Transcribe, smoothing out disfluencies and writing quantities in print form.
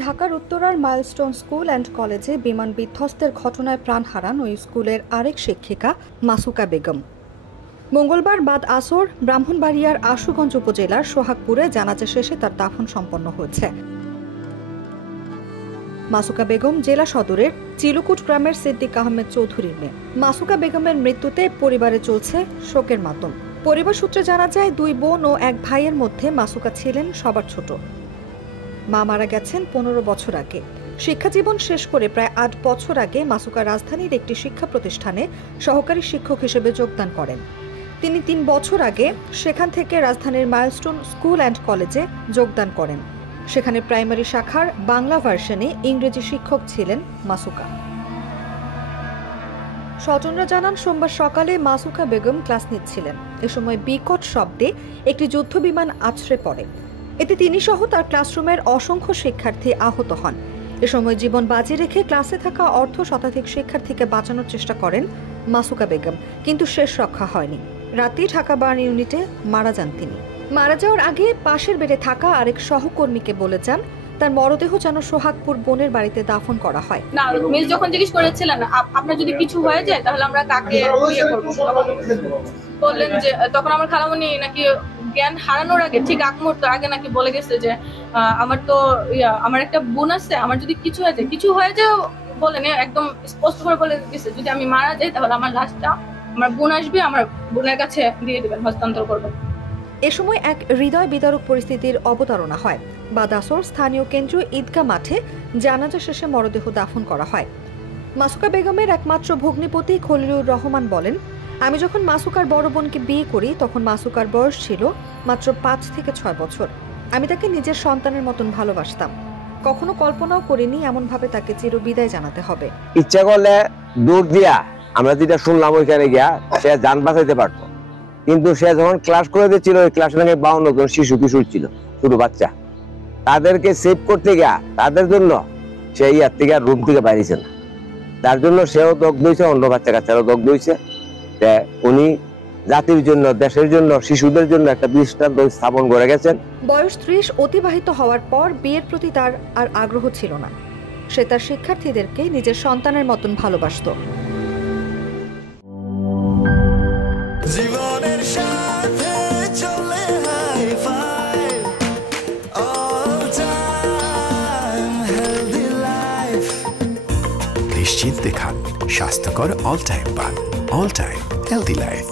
ঢাকার উত্তরার milestone school and কলেজে বিমান বিধ্বস্তের ঘটনায় প্রাণ হারান ওই স্কুলের আরেক শিক্ষিকা মাসুকা বেগম। মঙ্গলবার বাদ আসর ব্রাহ্মণবাড়িয়ার আশুগঞ্জ উপজেলার সোহাগপুরে জানাজা শেষে তার দাফন সম্পন্ন হয়েছে। মাসুকা বেগম জেলা সদরের চিলুকুট গ্রামের সিদ্দিক আহমেদ চৌধুরীর মেয়ে। মাসুকা বেগমের মৃত্যুতে পরিবারে চলছে শোকের মাতম। পরিবার সূত্রে জানা যায়, দুই বোন ও এক ভাইয়ের মধ্যে মাসুকা ছিলেন সবার ছোট। মা মারা গেছেন 15 বছর আগে। শিক্ষাজীবন শেষ করে প্রায় 8 বছর আগে মাসুকা রাজধানীর একটি শিক্ষা প্রতিষ্ঠানে সহকারী শিক্ষক হিসেবে যোগদান করেন। তিনি 3 বছর আগে সেখান থেকে রাজধানীর মাইলস্টোন স্কুল অ্যান্ড কলেজে যোগদান করেন। সেখানে প্রাইমারি শাখার বাংলা ভার্সনে ইংরেজি শিক্ষক ছিলেন মাসুকা। স্বজনরা জানান, সোমবার সকালে মাসুকা বেগম ক্লাস নিচ্ছিলেন। এ সময় বিকট শব্দে একটি যুদ্ধবিমান আছড়ে পড়ে। এতে তিনি সহ তার ক্লাসরুমের অসংখ্য শিক্ষার্থী আহত হন। এ সময় জীবন বাজি রেখে ক্লাসে থাকা অর্ধশতাধিক শিক্ষার্থীকে বাঁচানোর চেষ্টা করেন মাসুকা বেগম, কিন্তু শেষ রক্ষা হয়নি। রাতেই ঢাকা বার্ন ইউনিটে মারা যান তিনি। মারা যাওয়ার আগে পাশের বেডে থাকা আরেক সহকর্মীকে বলে যান তার মরদেহ যেন সোহাগপুর বোনের বাড়িতে দাফন করা হয়। না, মিস যখন জিজ্ঞেস করেছিলেন আপনার যদি কিছু হয়ে যায় তাহলে আমরা কাকে বিয়ে করব, বললেন যে তখন আমার খালামণি নাকি জ্ঞান হারানোর আগে ঠিক এক মুহূর্ত আগে নাকি বলে গেছে যে আমার একটা বোন আছে, আমার যদি কিছু হয়ে যায় বলেন, একদম স্পষ্ট করে বলে গেছে যদি আমি মারা যাই তাহলে আমার লাশটা আমার বোন আসবে, আমার বোনের কাছে দিয়ে দেবেন, হস্তান্তর করবেন। এ সময় এক হৃদয় বিদারক পরিস্থিতির অবতারণা হয়। বাদাসর স্থানীয় কেন্দ্রীয় ঈদগাহ মাঠে জানাজা শেষে মরদেহ দাফন করা হয়। মাসুকা বেগমের একমাত্র ভগ্নিপতি খলিলুর রহমান বলেন, আমি যখন মাসুকার বড় বোনকে বিয়ে করি তখন মাসুকার বয়স ছিল মাত্র 5 থেকে 6 বছর। আমি তাকে নিজের সন্তানের মতন ভালোবাসতাম। কখনো কল্পনাও করিনি এমনভাবে তাকে চিরবিদায় জানাতে হবে। ইচ্ছা করলে দৌড় দিয়া আমরা যেটা শুনলাম ওইখানে গিয়া সে যান বাঁচাইতে পারতো, কিন্তু সে যখন ক্লাস করে দিচ্ছিল ওই ক্লাসে নাকি 52 জন শিশু কিশোর ছিল, ছোট বাচ্চা। তাদেরকে সেভ করতে গিয়া তাদের জন্য সে ইয়ার থেকে রুম থেকে বাইরেছে না। তার জন্য সেও দগ্ধ হয়েছে, অন্য বাচ্চা কাচ্চারও দগ্ধ হয়েছে। উনি জাতির জন্য, দেশের জন্য, শিশুদের জন্য একটা দৃষ্টান্ত স্থাপন করে গেছেন। বয়স 30 অতিবাহিত হওয়ার পর বিয়ের প্রতি তার আর আগ্রহ ছিল না। সে তার শিক্ষার্থীদেরকে নিজের সন্তানের মতন ভালোবাসত। জীবনের সাথে চলে high five, all time healthy life. নিশ্চিন্তে খান স্বাস্থ্যকর অল টাইম পান, অল টাইম হেলদি লাইফ।